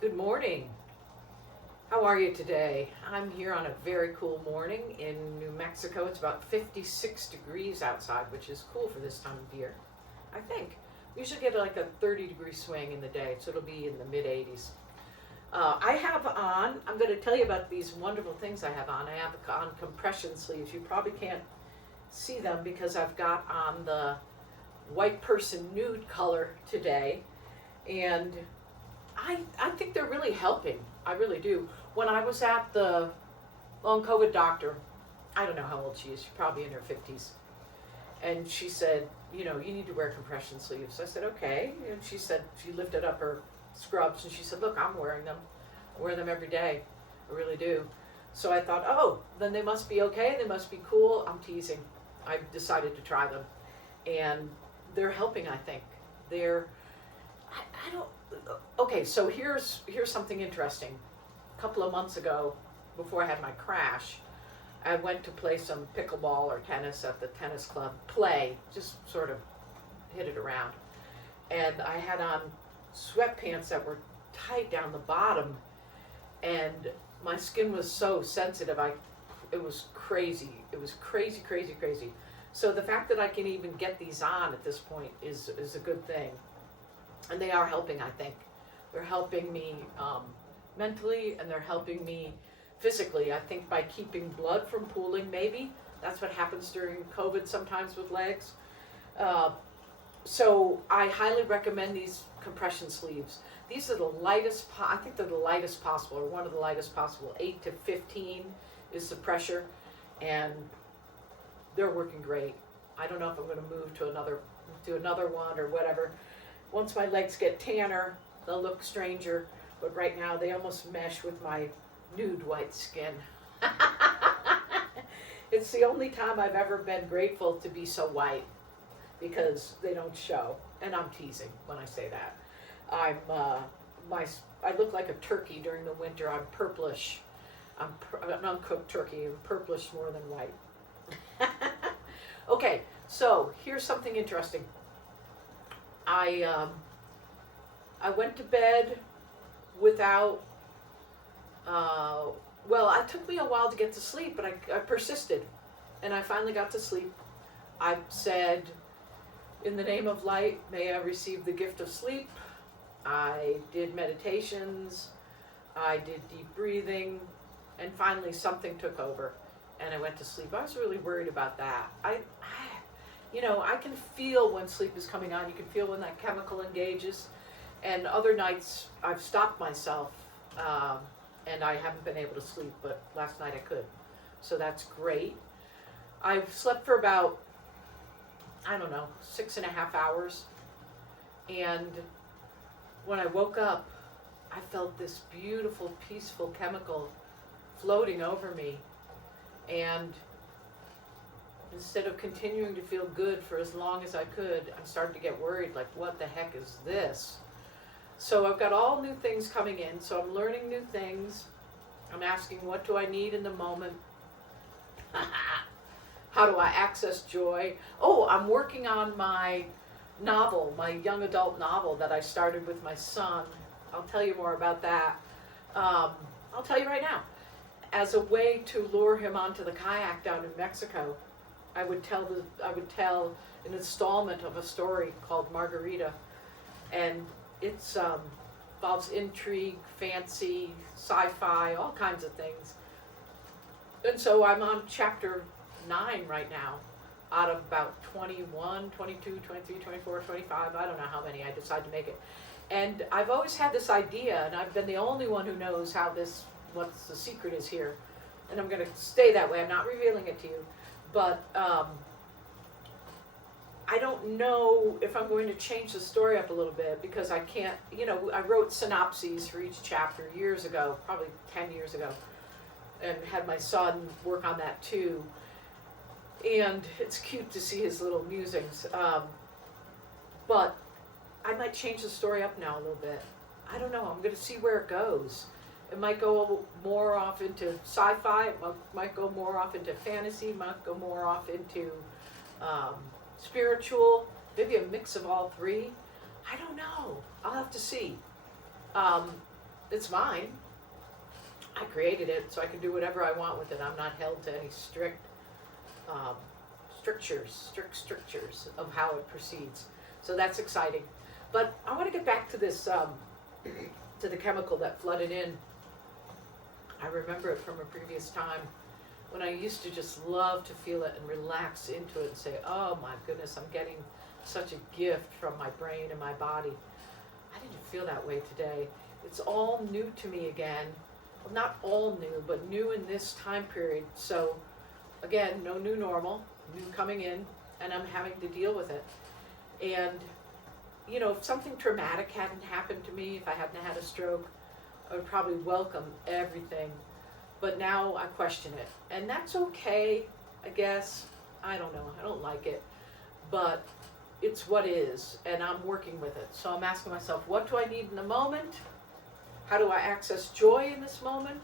Good morning. How are you today? I'm here on a very cool morning in New Mexico. It's about 56 degrees outside, which is cool for this time of year, I think. We should get like a 30-degree swing in the day, so it'll be in the mid 80s. I have on, I'm going to tell you about these wonderful things I have on. I have on compression sleeves. You probably can't see them because I've got on the white person nude color today. And I think they're really helping. I really do. When I was at the long COVID doctor, I don't know how old she is, she's probably in her 50s. And she said, you need to wear compression sleeves. I said, okay. And she said, she lifted up her scrubs and she said, look, I'm wearing them. I wear them every day. I really do. So I thought, oh, then they must be okay. They must be cool. I'm teasing. I decided to try them. And they're helping, I think. I don't, okay, so here's something interesting. A couple of months ago, before I had my crash, I went to play some pickleball or tennis at the tennis club. Just sort of hit it around. And I had on sweatpants that were tight down the bottom, and my skin was so sensitive. It was crazy. It was crazy, crazy, crazy. So the fact that I can even get these on at this point is a good thing. And they are helping, I think. They're helping me mentally, and they're helping me physically. I think by keeping blood from pooling, maybe. That's what happens during COVID sometimes with legs. So I highly recommend these compression sleeves. These are the lightest, I think they're the lightest possible, or one of the lightest possible. 8 to 15 is the pressure, and they're working great. I don't know if I'm going to move to another one or whatever. Once my legs get tanner, they'll look stranger, but right now they almost mesh with my nude white skin. It's the only time I've ever been grateful to be so white, because they don't show, and I'm teasing when I say that. I look like a turkey during the winter. I'm purplish. I'm an uncooked turkey. I'm purplish more than white. Okay, so here's something interesting. I went to bed without, it took me a while to get to sleep, but I persisted, and I finally got to sleep. I said, in the name of light, may I receive the gift of sleep. I did meditations, I did deep breathing, and finally something took over, and I went to sleep. I was really worried about that. I can feel when sleep is coming on. You can feel when that chemical engages. And other nights I've stopped myself, and I haven't been able to sleep, but last night I could. So that's great. I've slept for about, 6.5 hours. And when I woke up, I felt this beautiful, peaceful chemical floating over me. And instead of continuing to feel good for as long as I could, I'm starting to get worried, like, what the heck is this? So I've got all new things coming in, so I'm learning new things. I'm asking, what do I need in the moment? How do I access joy? Oh, I'm working on my novel, my young adult novel that I started with my son. I'll tell you more about that. I'll tell you right now. As a way to lure him onto the kayak down in Mexico, I would tell an installment of a story called Margarita, and it's involves intrigue, fancy, sci-fi, all kinds of things. And so I'm on chapter 9 right now, out of about 21, 22, 23, 24, 25, I don't know how many I decide to make it. And I've always had this idea, and I've been the only one who knows what the secret is here. And I'm going to stay that way. I'm not revealing it to you. But I don't know if I'm going to change the story up a little bit, because I can't, I wrote synopses for each chapter years ago, probably 10 years ago, and had my son work on that too. And it's cute to see his little musings. But I might change the story up now a little bit. I don't know. I'm going to see where it goes. It might go more off into sci-fi. It might go more off into fantasy. It might go more off into spiritual. Maybe a mix of all three. I don't know. I'll have to see. It's mine. I created it, so I can do whatever I want with it. I'm not held to any um, strictures of how it proceeds. So that's exciting. But I want to get back to this, to the chemical that flooded in. I remember it from a previous time when I used to just love to feel it and relax into it and say, oh my goodness, I'm getting such a gift from my brain and my body. I didn't feel that way today. It's all new to me again. Well, not all new, but new in this time period. So again, no new normal, new coming in, and I'm having to deal with it. And, you know, if something traumatic hadn't happened to me, if I hadn't had a stroke, I would probably welcome everything. But now I question it. And that's okay, I guess. I don't know. I don't like it. But it's what is, and I'm working with it. So I'm asking myself, what do I need in the moment? How do I access joy in this moment?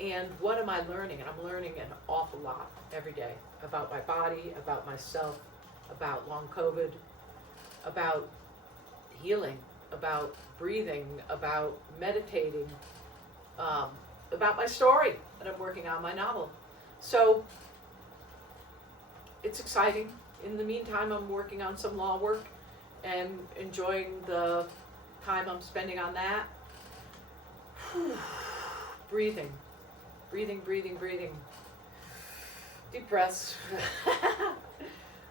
And what am I learning? And I'm learning an awful lot every day about my body, about myself, about long COVID, about healing, about breathing, about meditating, about my story that I'm working on, my novel. So it's exciting. In the meantime, I'm working on some law work and enjoying the time I'm spending on that. Breathing. Deep breaths.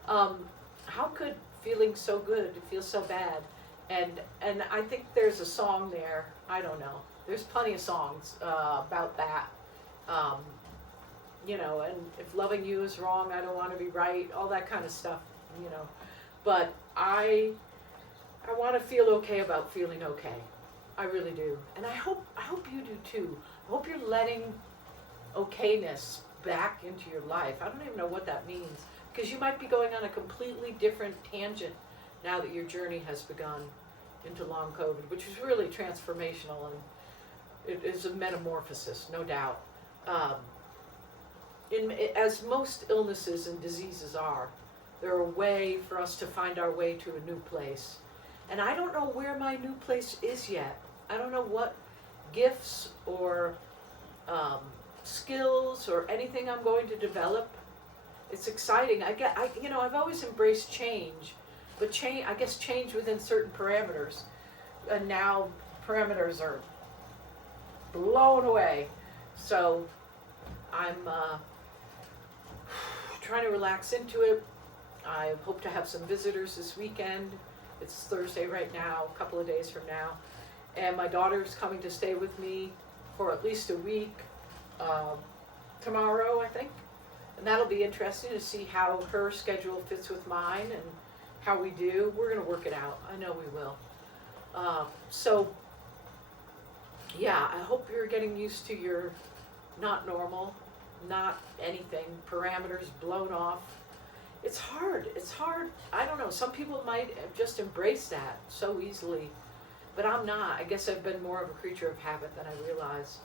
How could feeling so good feel so bad? And I think there's a song there. I don't know. There's plenty of songs about that. You know, and if loving you is wrong, I don't want to be right. All that kind of stuff. You know, but I want to feel okay about feeling okay. I really do, and I hope you do too. I hope you're letting okayness back into your life. I don't even know what that means, because you might be going on a completely different tangent now that your journey has begun into long COVID, which is really transformational, and it is a metamorphosis, no doubt. As most illnesses and diseases are, they're a way for us to find our way to a new place. And I don't know where my new place is yet. I don't know what gifts or skills or anything I'm going to develop. It's exciting. I've always embraced change, but I guess change within certain parameters. And now parameters are blown away. So I'm trying to relax into it. I hope to have some visitors this weekend. It's Thursday right now, a couple of days from now. And my daughter's coming to stay with me for at least a week tomorrow, I think. And that'll be interesting to see how her schedule fits with mine and how we do. We're going to work it out. I know we will. So, yeah, I hope you're getting used to your not normal, not anything, parameters blown off. It's hard. I don't know. Some people might just embrace that so easily, but I'm not. I guess I've been more of a creature of habit than I realize.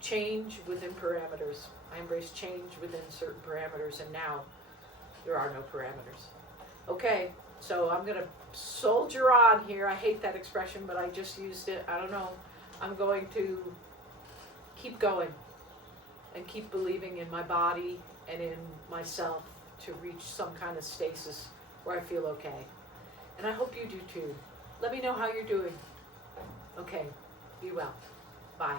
Change within parameters. I embrace change within certain parameters, and now there are no parameters. Okay, so I'm going to soldier on here. I hate that expression, but I just used it. I don't know. I'm going to keep going and keep believing in my body and in myself to reach some kind of stasis where I feel okay. And I hope you do too. Let me know how you're doing. Okay, be well. Bye.